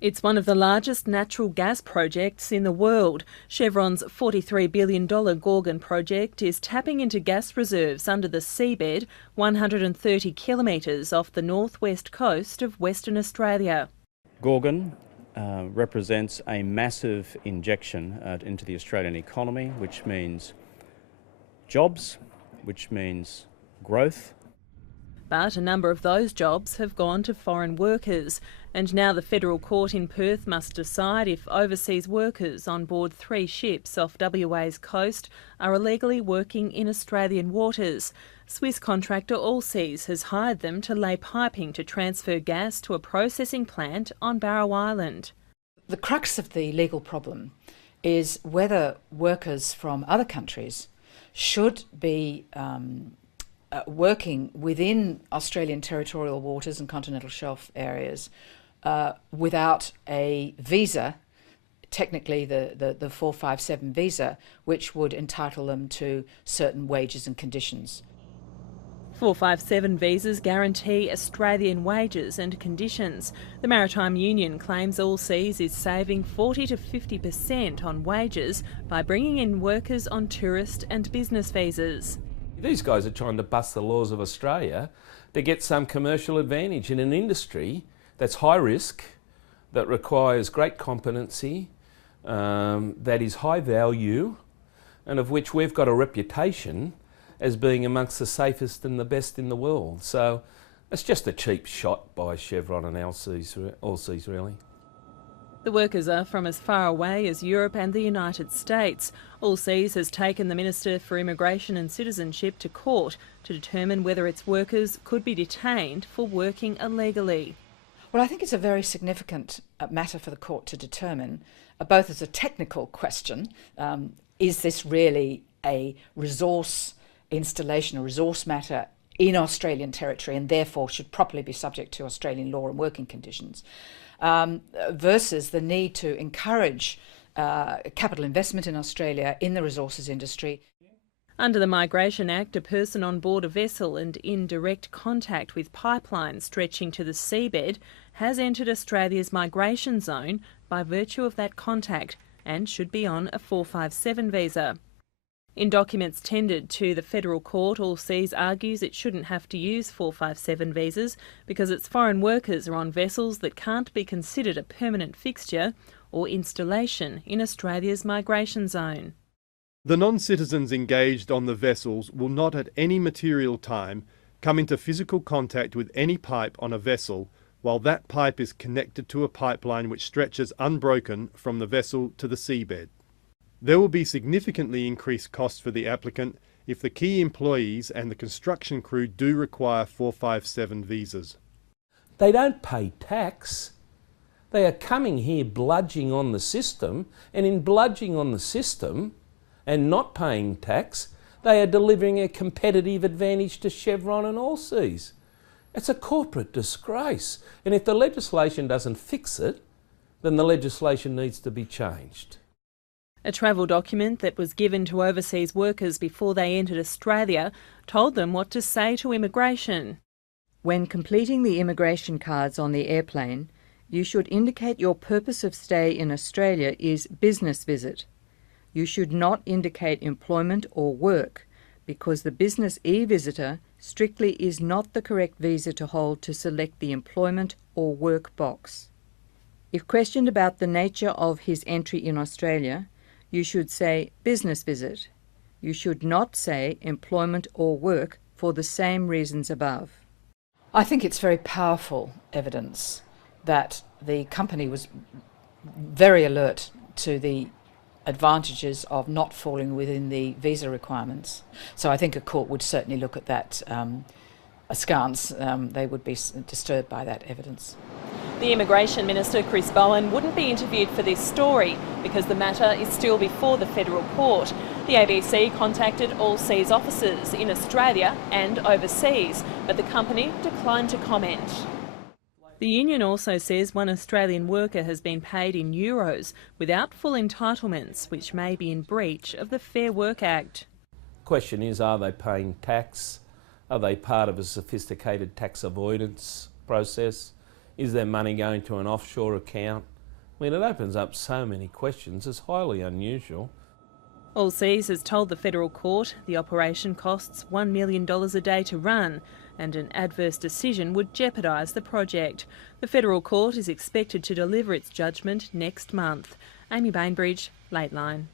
It's one of the largest natural gas projects in the world. Chevron's $43 billion Gorgon project is tapping into gas reserves under the seabed 130 kilometres off the northwest coast of Western Australia. Gorgon represents a massive injection into the Australian economy, which means jobs, which means growth. But a number of those jobs have gone to foreign workers, and now the federal court in Perth must decide if overseas workers on board 3 ships off WA's coast are illegally working in Australian waters. Swiss contractor Allseas has hired them to lay piping to transfer gas to a processing plant on Barrow Island. The crux of the legal problem is whether workers from other countries should be working within Australian territorial waters and continental shelf areas without a visa, technically the 457 visa, which would entitle them to certain wages and conditions. 457 visas guarantee Australian wages and conditions. The Maritime Union claims Allseas is saving 40 to 50% on wages by bringing in workers on tourist and business visas. These guys are trying to bust the laws of Australia to get some commercial advantage in an industry that's high risk, that requires great competency, that is high value, and of which we've got a reputation as being amongst the safest and the best in the world. So it's just a cheap shot by Chevron and Allseas really. The workers are from as far away as Europe and the United States. Allseas has taken the Minister for Immigration and Citizenship to court to determine whether its workers could be detained for working illegally. Well, I think it's a very significant matter for the court to determine, both as a technical question, is this really a resource installation, a resource matter in Australian territory and therefore should properly be subject to Australian law and working conditions, versus the need to encourage capital investment in Australia in the resources industry. Under the Migration Act, a person on board a vessel and in direct contact with pipelines stretching to the seabed has entered Australia's migration zone by virtue of that contact and should be on a 457 visa. In documents tendered to the federal court, Allseas argues it shouldn't have to use 457 visas because its foreign workers are on vessels that can't be considered a permanent fixture or installation in Australia's migration zone. The non-citizens engaged on the vessels will not at any material time come into physical contact with any pipe on a vessel while that pipe is connected to a pipeline which stretches unbroken from the vessel to the seabed. There will be significantly increased costs for the applicant if the key employees and the construction crew do require 457 visas. They don't pay tax. They are coming here bludging on the system, and in bludging on the system and not paying tax, they are delivering a competitive advantage to Chevron and Allseas. It's a corporate disgrace, and if the legislation doesn't fix it, then the legislation needs to be changed. A travel document that was given to overseas workers before they entered Australia told them what to say to immigration. When completing the immigration cards on the airplane, you should indicate your purpose of stay in Australia is business visit. You should not indicate employment or work because the business e-visitor strictly is not the correct visa to hold to select the employment or work box. If questioned about the nature of his entry in Australia, you should say business visit. You should not say employment or work for the same reasons above. I think it's very powerful evidence that the company was very alert to the advantages of not falling within the visa requirements. So I think a court would certainly look at that askance. They would be disturbed by that evidence. The Immigration Minister, Chris Bowen, wouldn't be interviewed for this story because the matter is still before the federal court. The ABC contacted Allseas officers in Australia and overseas, but the company declined to comment. The union also says one Australian worker has been paid in euros without full entitlements, which may be in breach of the Fair Work Act. The question is, are they paying tax? Are they part of a sophisticated tax avoidance process? Is their money going to an offshore account? I mean, it opens up so many questions. It's highly unusual. Allseas has told the federal court the operation costs $1 million a day to run, and an adverse decision would jeopardise the project. The federal court is expected to deliver its judgment next month. Amy Bainbridge, Lateline.